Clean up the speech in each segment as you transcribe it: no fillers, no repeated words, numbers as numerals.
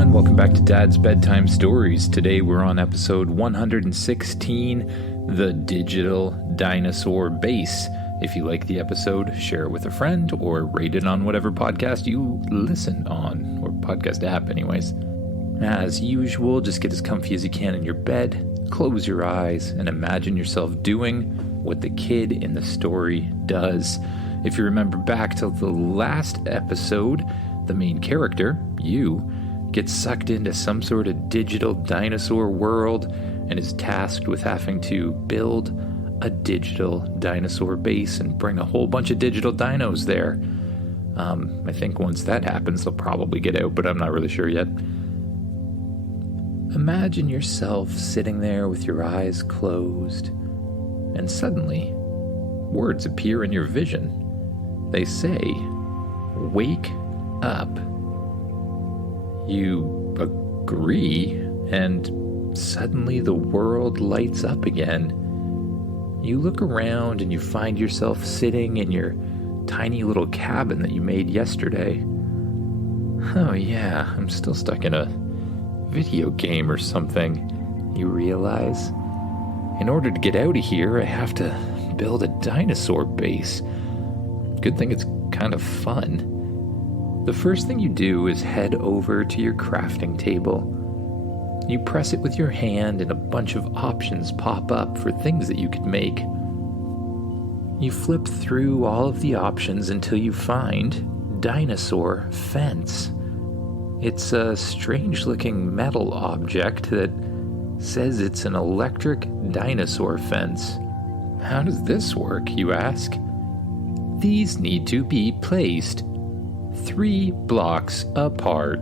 everyone, welcome back to Dad's Bedtime Stories. Today we're on episode 116, the Digital Dinosaur Base. If you like the episode, share it with a friend or rate it on whatever podcast you listen on, or podcast app anyways. As usual, just get as comfy as you can in your bed, close your eyes, and imagine yourself doing what the kid in the story does. If you remember back to the last episode, the main character, you, gets sucked into some sort of digital dinosaur world and is tasked with having to build a digital dinosaur base and bring a whole bunch of digital dinos there. I think once that happens, they'll probably get out, but I'm not really sure yet. Imagine yourself sitting there with your eyes closed, and suddenly, words appear in your vision. They say, "Wake up." You agree, and suddenly the world lights up again. You look around and you find yourself sitting in your tiny little cabin that you made yesterday. Oh yeah, I'm still stuck in a video game or something, you realize. In order to get out of here, I have to build a dinosaur base. Good thing it's kind of fun. The first thing you do is head over to your crafting table. You press it with your hand and a bunch of options pop up for things that you could make. You flip through all of the options until you find dinosaur fence. It's a strange-looking metal object that says it's an electric dinosaur fence. How does this work, you ask? These need to be placed 3 blocks apart.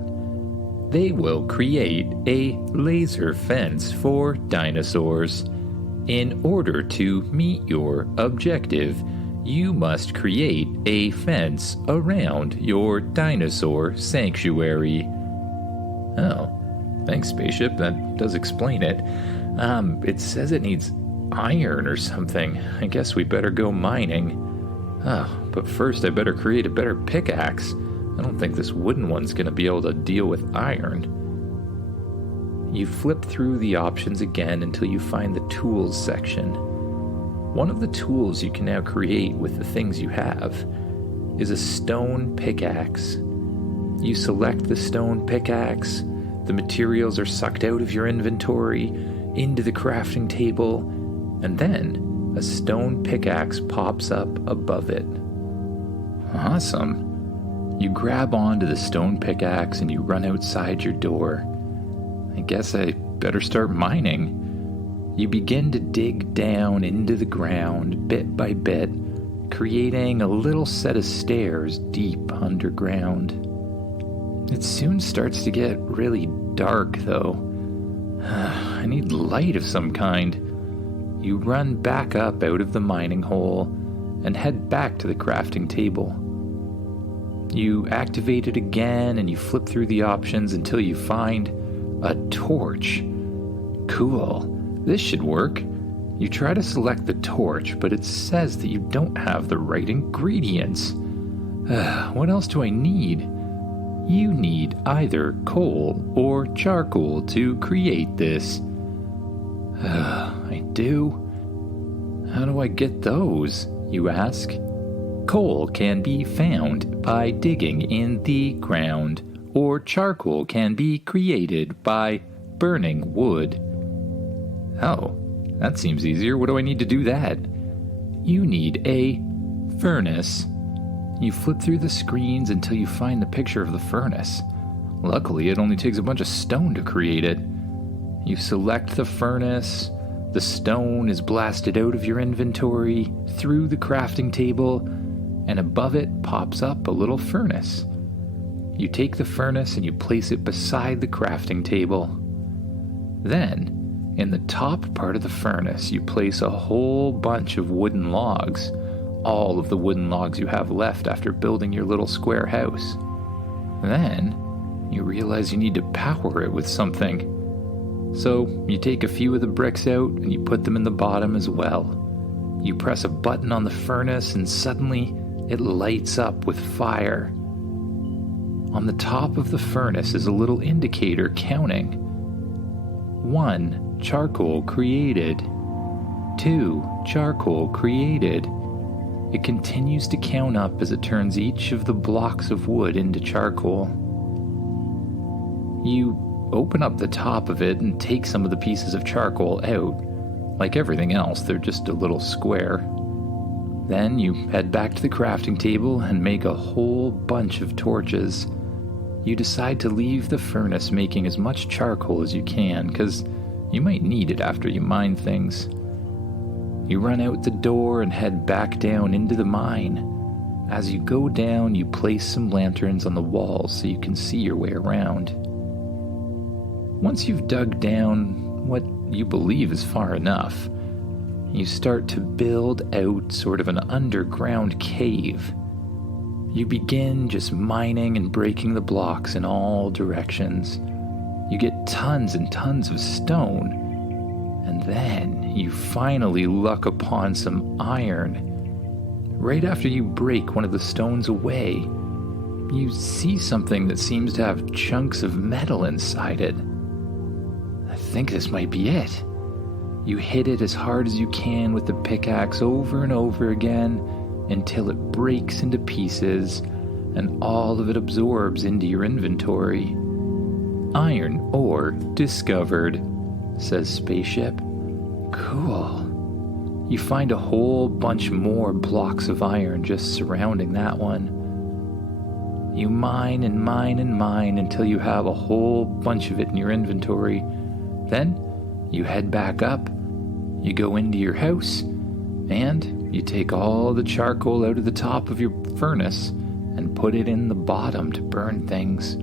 They will create a laser fence for dinosaurs. In order to meet your objective, you must create a fence around your dinosaur sanctuary. Oh, thanks, spaceship. That does explain it. It says it needs iron or something. I guess we better go mining. Oh, but first I better create a better pickaxe. I don't think this wooden one's going to be able to deal with iron. You flip through the options again until you find the tools section. One of the tools you can now create with the things you have is a stone pickaxe. You select the stone pickaxe, the materials are sucked out of your inventory, into the crafting table, and then a stone pickaxe pops up above it. Awesome. You grab onto the stone pickaxe and you run outside your door. I guess I better start mining. You begin to dig down into the ground bit by bit, creating a little set of stairs deep underground. It soon starts to get really dark, though. I need light of some kind. You run back up out of the mining hole and head back to the crafting table. You activate it again and you flip through the options until you find a torch. Cool, this should work. You try to select the torch, but it says that you don't have the right ingredients. What else do I need? You need either coal or charcoal to create this. I do? How do I get those, you ask? Coal can be found by digging in the ground, or charcoal can be created by burning wood. Oh, that seems easier. What do I need to do that? You need a furnace. You flip through the screens until you find the picture of the furnace. Luckily, it only takes a bunch of stone to create it. You select the furnace. The stone is blasted out of your inventory, through the crafting table, and above it pops up a little furnace. You take the furnace and you place it beside the crafting table. Then, in the top part of the furnace, you place a whole bunch of wooden logs, all of the wooden logs you have left after building your little square house. Then, you realize you need to power it with something. So, you take a few of the bricks out and you put them in the bottom as well. You press a button on the furnace and suddenly it lights up with fire. On the top of the furnace is a little indicator counting. 1 charcoal created. 2 charcoal created. It continues to count up as it turns each of the blocks of wood into charcoal. You open up the top of it and take some of the pieces of charcoal out. Like everything else, they're just a little square. Then you head back to the crafting table and make a whole bunch of torches. You decide to leave the furnace making as much charcoal as you can, because you might need it after you mine things. You run out the door and head back down into the mine. As you go down, you place some lanterns on the walls so you can see your way around. Once you've dug down what you believe is far enough, you start to build out sort of an underground cave. You begin just mining and breaking the blocks in all directions. You get tons and tons of stone, and then you finally luck upon some iron. Right after you break one of the stones away, you see something that seems to have chunks of metal inside it. I think this might be it. You hit it as hard as you can with the pickaxe over and over again until it breaks into pieces and all of it absorbs into your inventory. Iron ore discovered, says Spaceship. Cool. You find a whole bunch more blocks of iron just surrounding that one. You mine and mine and mine until you have a whole bunch of it in your inventory. Then you head back up, you go into your house, and you take all the charcoal out of the top of your furnace and put it in the bottom to burn things.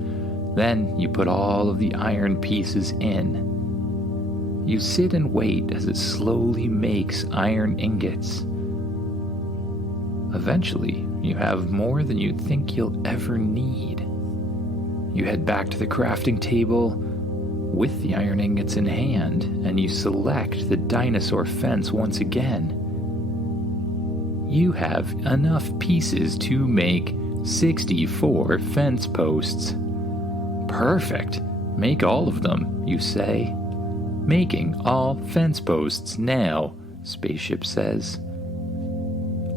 Then you put all of the iron pieces in. You sit and wait as it slowly makes iron ingots. Eventually, you have more than you think you'll ever need. You head back to the crafting table with the iron ingots in hand, and you select the dinosaur fence once again. You have enough pieces to make 64 fence posts. Perfect. Make all of them, you say. Making all fence posts now, Spaceship says.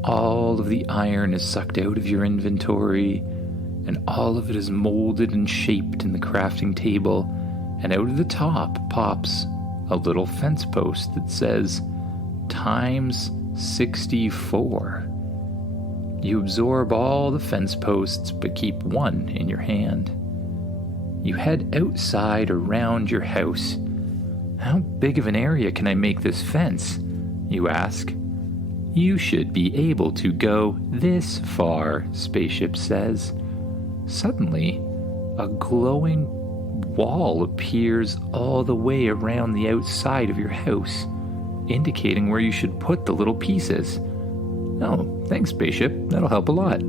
All of the iron is sucked out of your inventory, and all of it is molded and shaped in the crafting table, and out of the top pops a little fence post that says, times 64. You absorb all the fence posts, but keep one in your hand. You head outside around your house. How big of an area can I make this fence? You ask. You should be able to go this far, Spaceship says. Suddenly, a glowing wall appears all the way around the outside of your house, indicating where you should put the little pieces. Oh, thanks, Spaceship. That'll help a lot.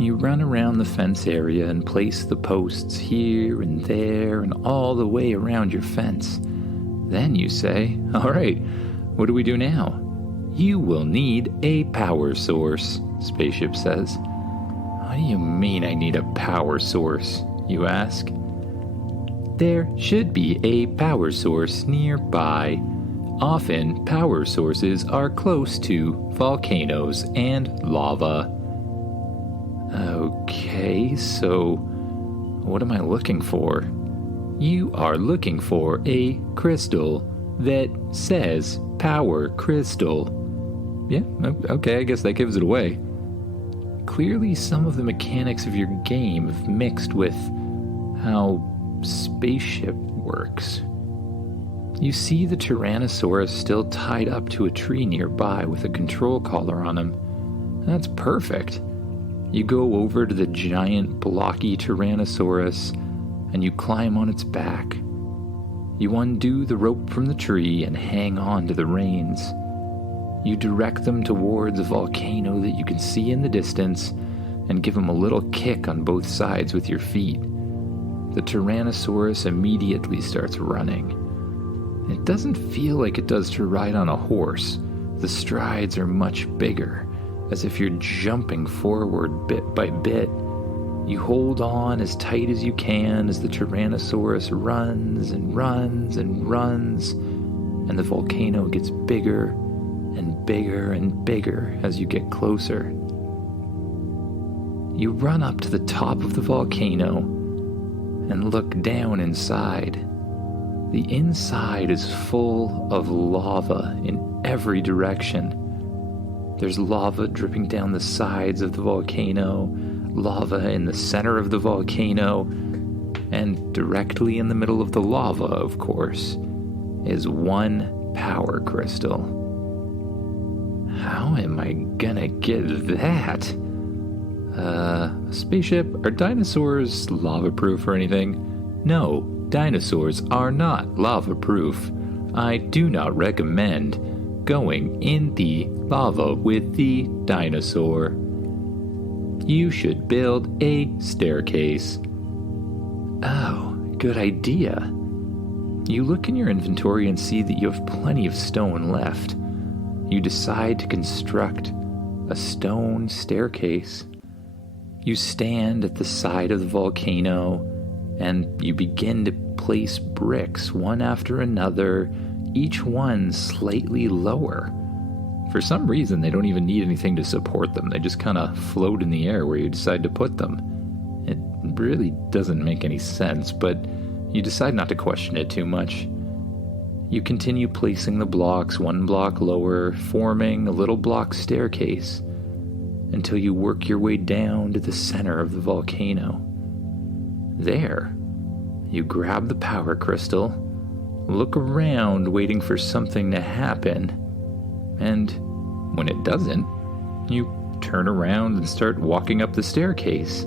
You run around the fence area and place the posts here and there and all the way around your fence. Then you say, all right, what do we do now? You will need a power source, Spaceship says. What do you mean I need a power source? You ask. There should be a power source nearby. Often, power sources are close to volcanoes and lava. Okay, so what am I looking for? You are looking for a crystal that says power crystal. Yeah, okay, I guess that gives it away. Clearly, some of the mechanics of your game have mixed with how Spaceship works. You see the Tyrannosaurus still tied up to a tree nearby with a control collar on him. That's perfect. You go over to the giant blocky Tyrannosaurus and you climb on its back. You undo the rope from the tree and hang on to the reins. You direct them towards a volcano that you can see in the distance and give him a little kick on both sides with your feet. The Tyrannosaurus immediately starts running. It doesn't feel like it does to ride on a horse. The strides are much bigger, as if you're jumping forward bit by bit. You hold on as tight as you can as the Tyrannosaurus runs and runs and runs, and the volcano gets bigger and bigger and bigger as you get closer. You run up to the top of the volcano and look down inside. The inside is full of lava in every direction. There's lava dripping down the sides of the volcano, lava in the center of the volcano, and directly in the middle of the lava, of course, is one power crystal. How am I gonna get that? Spaceship, are dinosaurs lava-proof or anything? No, dinosaurs are not lava-proof. I do not recommend going in the lava with the dinosaur. You should build a staircase. Oh, good idea. You look in your inventory and see that you have plenty of stone left. You decide to construct a stone staircase. You stand at the side of the volcano and you begin to place bricks one after another, each one slightly lower. For some reason, they don't even need anything to support them. They just kind of float in the air where you decide to put them. It really doesn't make any sense, but you decide not to question it too much. You continue placing the blocks one block lower, forming a little block staircase, until you work your way down to the center of the volcano. There, you grab the power crystal, look around waiting for something to happen, and when it doesn't, you turn around and start walking up the staircase.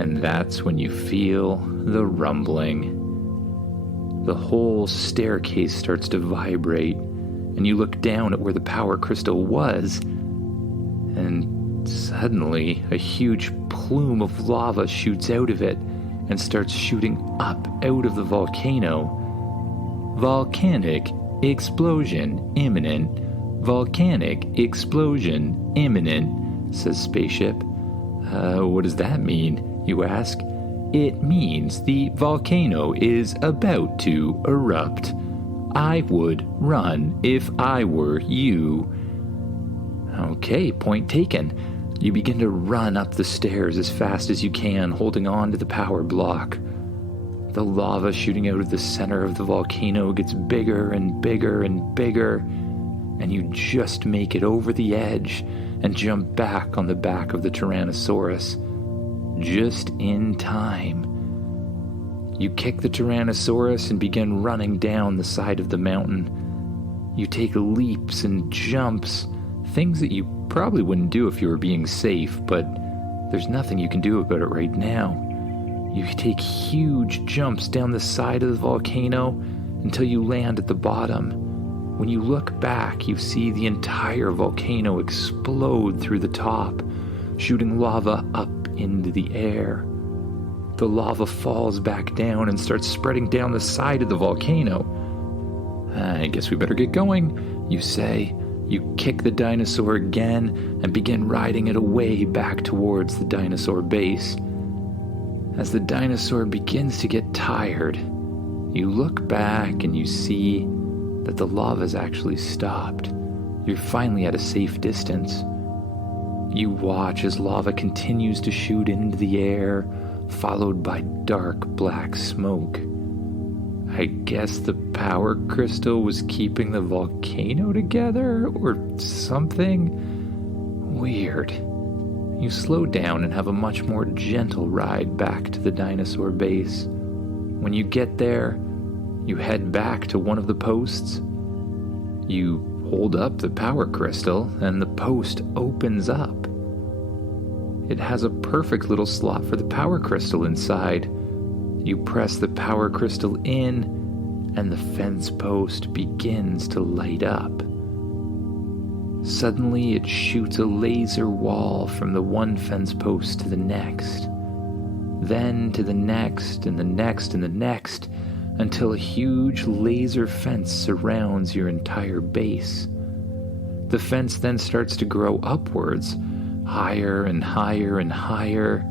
And that's when you feel the rumbling. The whole staircase starts to vibrate, and you look down at where the power crystal was, and suddenly a huge plume of lava shoots out of it and starts shooting up out of the volcano. Volcanic explosion imminent. Volcanic explosion imminent, says Spaceship. What does that mean, you ask? It means the volcano is about to erupt. I would run if I were you. Okay, point taken. You begin to run up the stairs as fast as you can, holding on to the power block. The lava shooting out of the center of the volcano gets bigger and bigger and bigger, and you just make it over the edge and jump back on the back of the Tyrannosaurus. Just in time. You kick the Tyrannosaurus and begin running down the side of the mountain. You take leaps and jumps, things that you probably wouldn't do if you were being safe, but there's nothing you can do about it right now. You take huge jumps down the side of the volcano until you land at the bottom. When you look back, you see the entire volcano explode through the top, shooting lava up into the air. The lava falls back down and starts spreading down the side of the volcano. I guess we better get going, you say. You kick the dinosaur again and begin riding it away back towards the dinosaur base. As the dinosaur begins to get tired, you look back and you see that the lava's actually stopped. You're finally at a safe distance. You watch as lava continues to shoot into the air, followed by dark black smoke. I guess the power crystal was keeping the volcano together, or something? Weird. You slow down and have a much more gentle ride back to the dinosaur base. When you get there, you head back to one of the posts. You hold up the power crystal, and the post opens up. It has a perfect little slot for the power crystal inside. You press the power crystal in, and the fence post begins to light up. Suddenly, it shoots a laser wall from the one fence post to the next, then to the next, and the next, and the next, until a huge laser fence surrounds your entire base. The fence then starts to grow upwards, higher and higher and higher,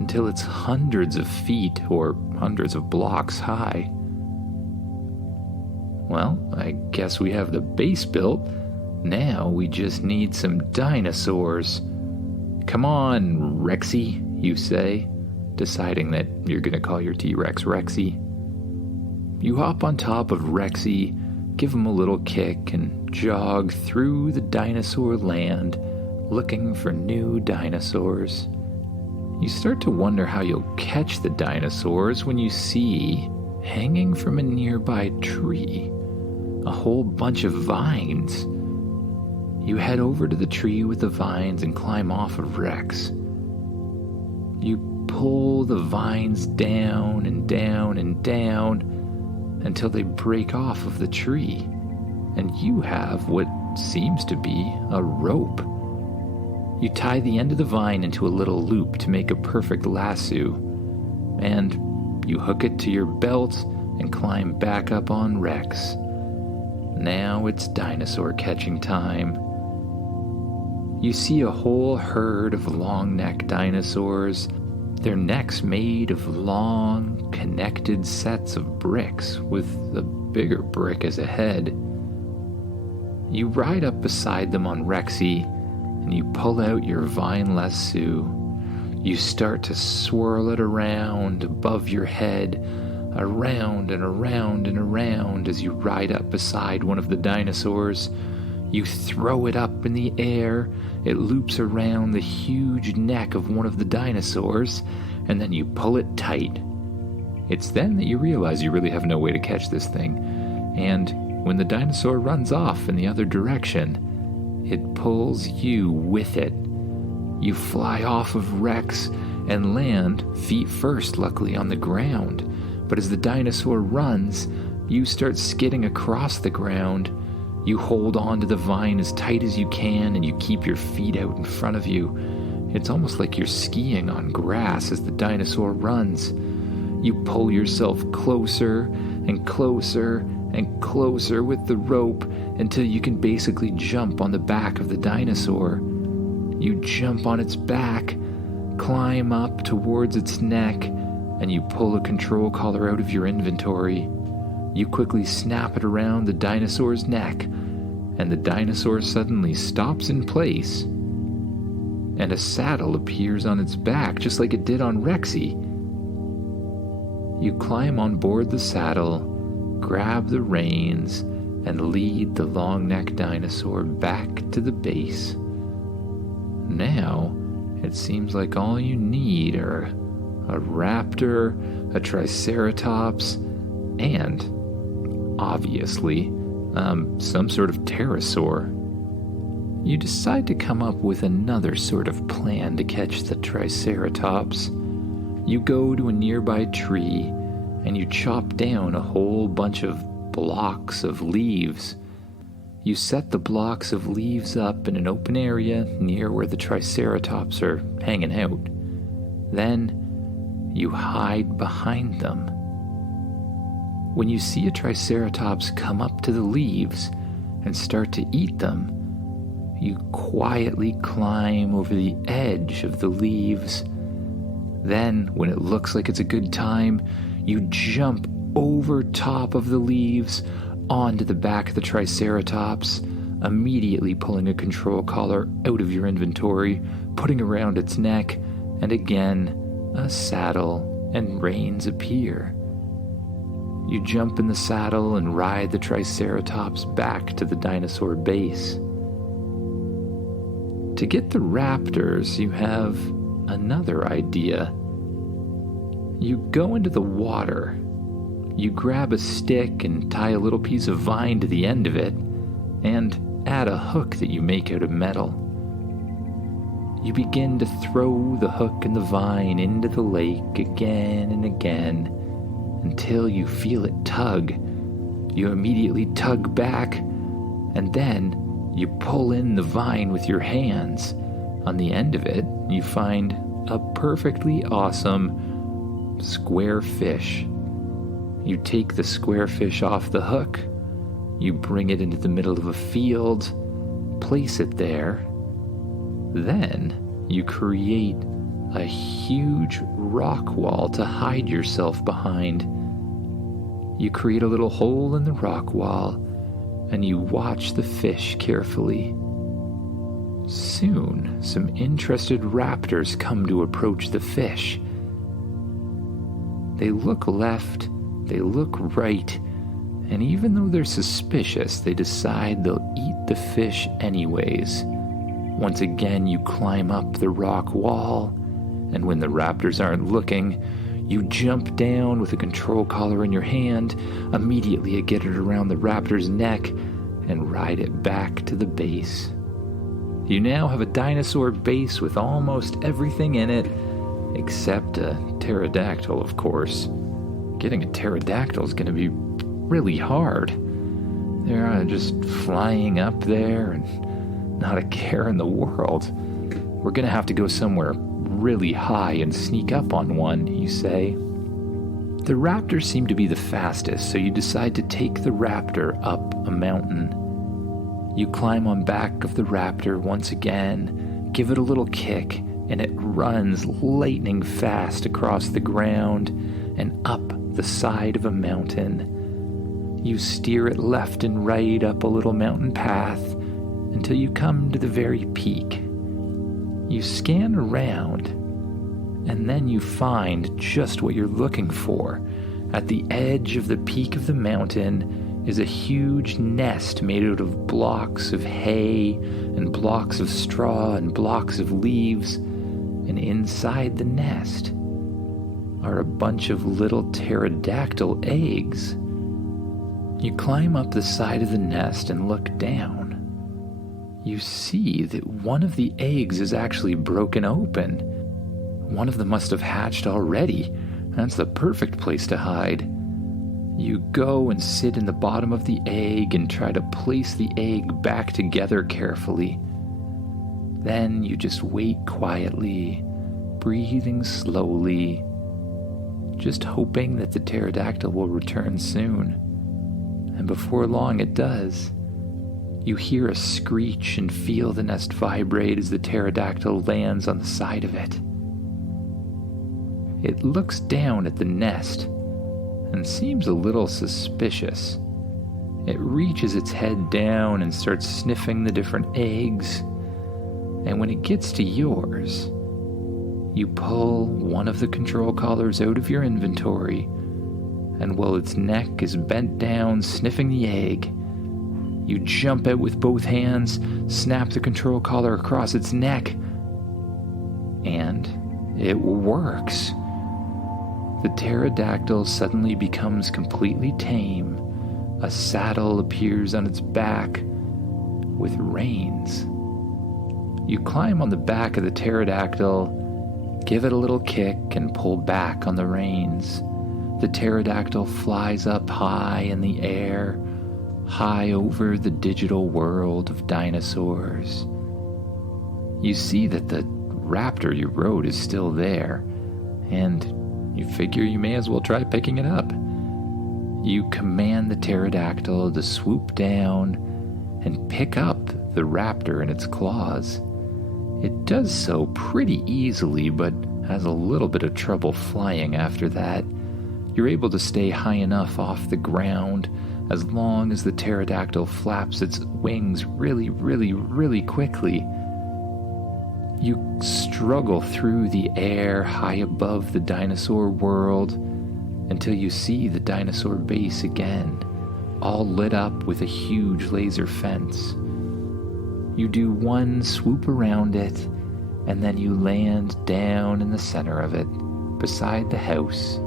until it's hundreds of feet or hundreds of blocks high. Well, I guess we have the base built. Now we just need some dinosaurs. Come on, Rexy, you say, deciding that you're going to call your T-Rex Rexy. You hop on top of Rexy, give him a little kick, and jog through the dinosaur land, looking for new dinosaurs. You start to wonder how you'll catch the dinosaurs when you see, hanging from a nearby tree, a whole bunch of vines. You head over to the tree with the vines and climb off of Rex. You pull the vines down and down and down until they break off of the tree, and you have what seems to be a rope. You tie the end of the vine into a little loop to make a perfect lasso, and you hook it to your belt and climb back up on Rex. Now it's dinosaur catching time. You see a whole herd of long-necked dinosaurs, their necks made of long, connected sets of bricks with a bigger brick as a head. You ride up beside them on Rexy, and you pull out your vine lasso. You start to swirl it around above your head, around and around and around as you ride up beside one of the dinosaurs. You throw it up in the air, it loops around the huge neck of one of the dinosaurs, and then you pull it tight. It's then that you realize you really have no way to catch this thing, and when the dinosaur runs off in the other direction, it pulls you with it. You fly off of Rex and land, feet first luckily, on the ground, but as the dinosaur runs, you start skidding across the ground. You hold on to the vine as tight as you can, and you keep your feet out in front of you. It's almost like you're skiing on grass as the dinosaur runs. You pull yourself closer and closer and closer with the rope until you can basically jump on the back of the dinosaur. You jump on its back, climb up towards its neck, and you pull a control collar out of your inventory. You quickly snap it around the dinosaur's neck, and the dinosaur suddenly stops in place, and a saddle appears on its back just like it did on Rexy. You climb on board the saddle, grab the reins, and lead the long-necked dinosaur back to the base. Now, it seems like all you need are a raptor, a triceratops, and, obviously, some sort of pterosaur. You decide to come up with another sort of plan to catch the triceratops. You go to a nearby tree, and you chop down a whole bunch of blocks of leaves. You set the blocks of leaves up in an open area near where the triceratops are hanging out. Then, you hide behind them. When you see a triceratops come up to the leaves and start to eat them, you quietly climb over the edge of the leaves. Then, when it looks like it's a good time, you jump over top of the leaves onto the back of the triceratops, immediately pulling a control collar out of your inventory, putting around its neck, and again, a saddle and reins appear. You jump in the saddle and ride the triceratops back to the dinosaur base. To get the raptors, you have another idea. You go into the water. You grab a stick and tie a little piece of vine to the end of it, and add a hook that you make out of metal. You begin to throw the hook and the vine into the lake again and again until you feel it tug. You immediately tug back, and then you pull in the vine with your hands. On the end of it, you find a perfectly awesome square fish. You take the square fish off the hook, you bring it into the middle of a field, place it there, then you create a huge rock wall to hide yourself behind. You create a little hole in the rock wall, and you watch the fish carefully. Soon, some interested raptors come to approach the fish. They look left, they look right, and even though they're suspicious, they decide they'll eat the fish anyways. Once again, you climb up the rock wall, and when the raptors aren't looking, you jump down with a control collar in your hand, immediately get it around the raptor's neck, and ride it back to the base. You now have a dinosaur base with almost everything in it, except a pterodactyl, of course. Getting a pterodactyl is going to be really hard. They're just flying up there and not a care in the world. We're going to have to go somewhere really high and sneak up on one, you say. The raptors seem to be the fastest, so you decide to take the raptor up a mountain. You climb on back of the raptor once again, give it a little kick, and it runs lightning fast across the ground and up the side of a mountain. You steer it left and right up a little mountain path until you come to the very peak. You scan around, and then you find just what you're looking for. At the edge of the peak of the mountain is a huge nest made out of blocks of hay and blocks of straw and blocks of leaves, and inside the nest are a bunch of little pterodactyl eggs. You climb up the side of the nest and look down. You see that one of the eggs is actually broken open. One of them must have hatched already. That's the perfect place to hide. You go and sit in the bottom of the egg and try to place the egg back together carefully. Then you just wait quietly, breathing slowly, just hoping that the pterodactyl will return soon. And before long it does. You hear a screech and feel the nest vibrate as the pterodactyl lands on the side of it. It looks down at the nest and seems a little suspicious. It reaches its head down and starts sniffing the different eggs. And when it gets to yours, you pull one of the control collars out of your inventory, and while its neck is bent down sniffing the egg, you jump out with both hands, snap the control collar across its neck, and it works. The pterodactyl suddenly becomes completely tame. A saddle appears on its back with reins. You climb on the back of the pterodactyl, give it a little kick, and pull back on the reins. The pterodactyl flies up high in the air, high over the digital world of dinosaurs. You see that the raptor you rode is still there, and you figure you may as well try picking it up. You command the pterodactyl to swoop down and pick up the raptor in its claws. It does so pretty easily, but has a little bit of trouble flying after that. You're able to stay high enough off the ground as long as the pterodactyl flaps its wings really, really, really quickly. You struggle through the air high above the dinosaur world until you see the dinosaur base again, all lit up with a huge laser fence. You do one swoop around it, and then you land down in the center of it, beside the house,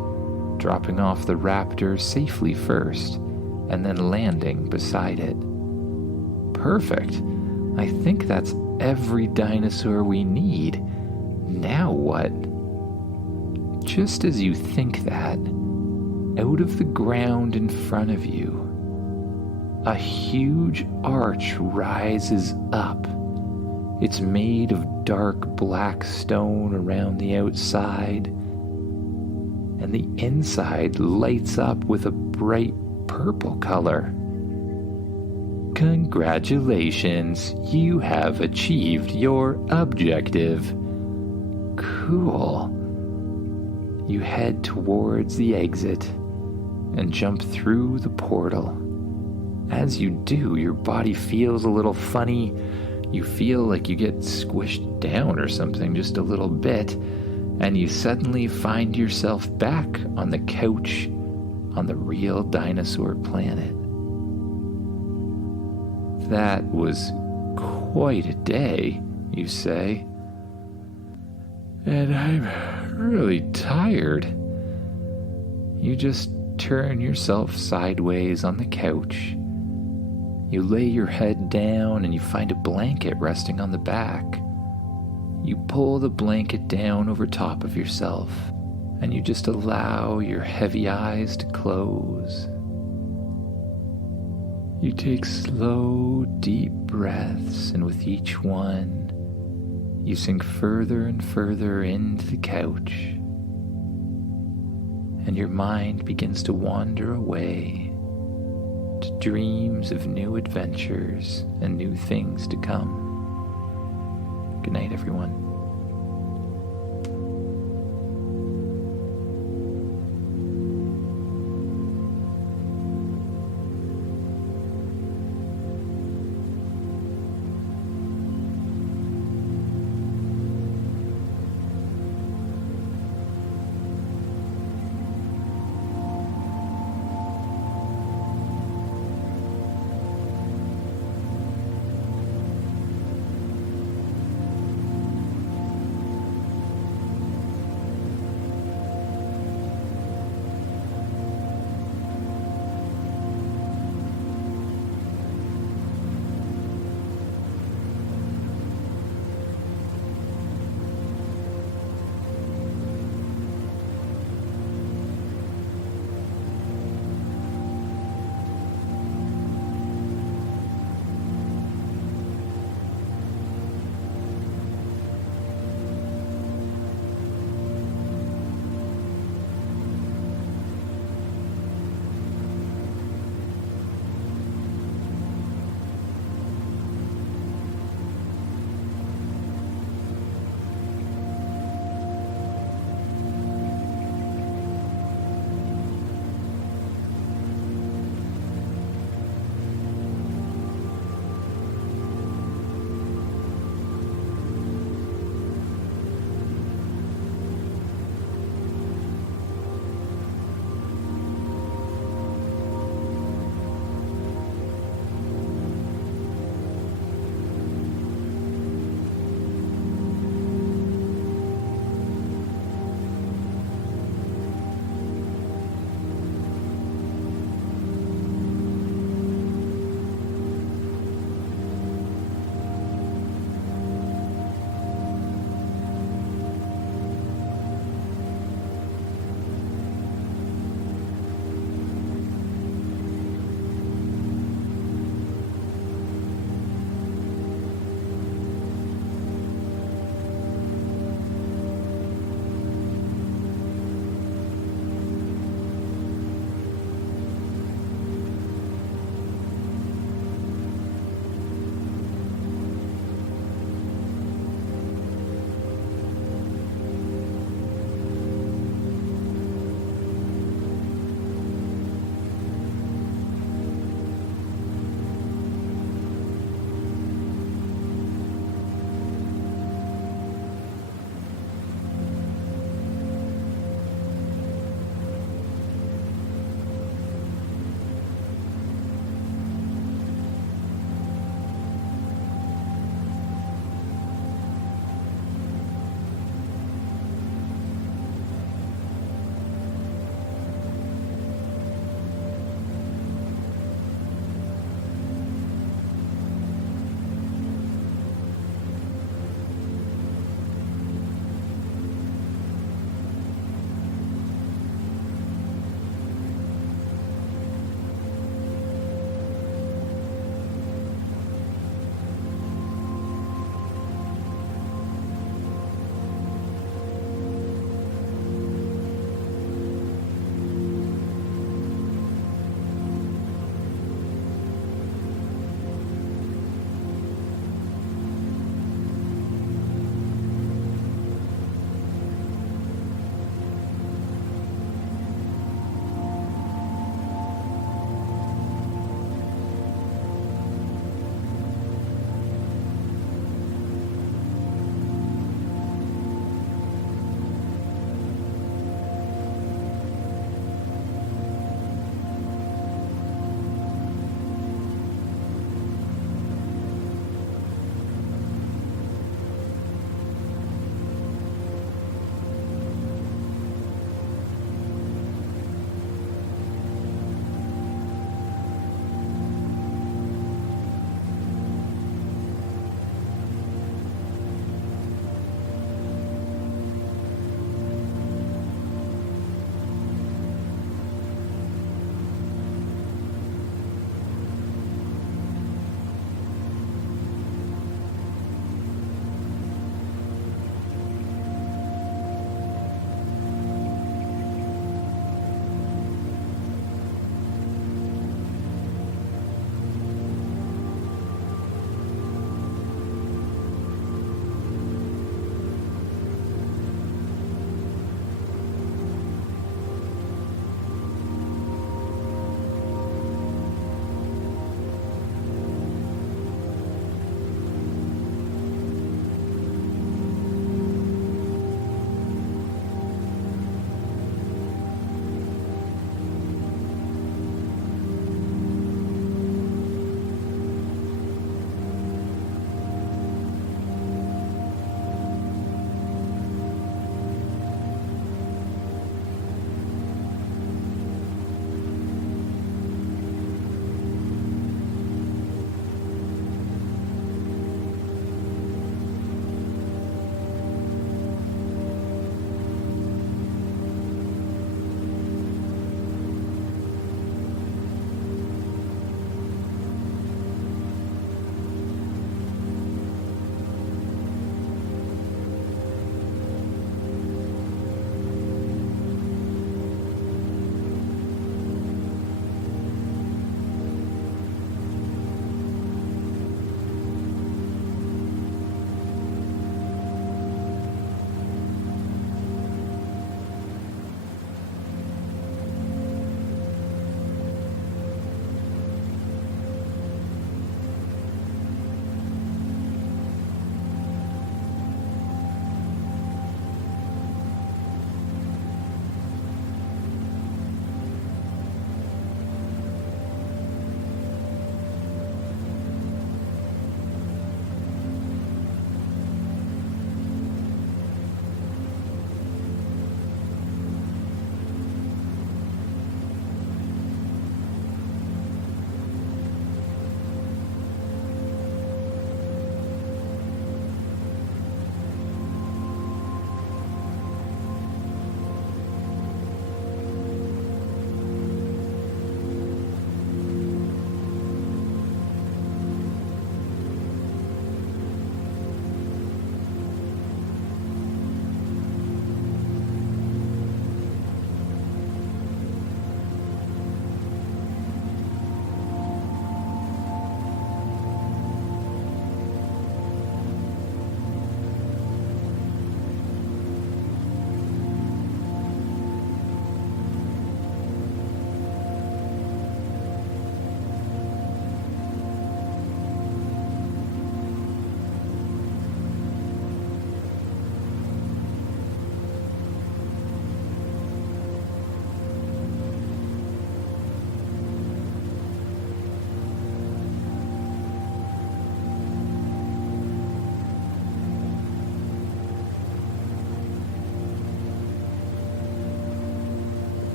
dropping off the raptor safely first, and then landing beside it. Perfect. I think that's every dinosaur we need. Now what? Just as you think that, out of the ground in front of you, a huge arch rises up. It's made of dark black stone around the outside, and the inside lights up with a bright purple color. Congratulations, you have achieved your objective. Cool. You head towards the exit and jump through the portal. As you do, your body feels a little funny. You feel like you get squished down or something just a little bit, and you suddenly find yourself back on the couch on the real dinosaur planet. That was quite a day, you say. And I'm really tired. You just turn yourself sideways on the couch. You lay your head down and you find a blanket resting on the back. You pull the blanket down over top of yourself, and you just allow your heavy eyes to close. You take slow, deep breaths, and with each one, you sink further and further into the couch, and your mind begins to wander away to dreams of new adventures and new things to come. Good night, everyone.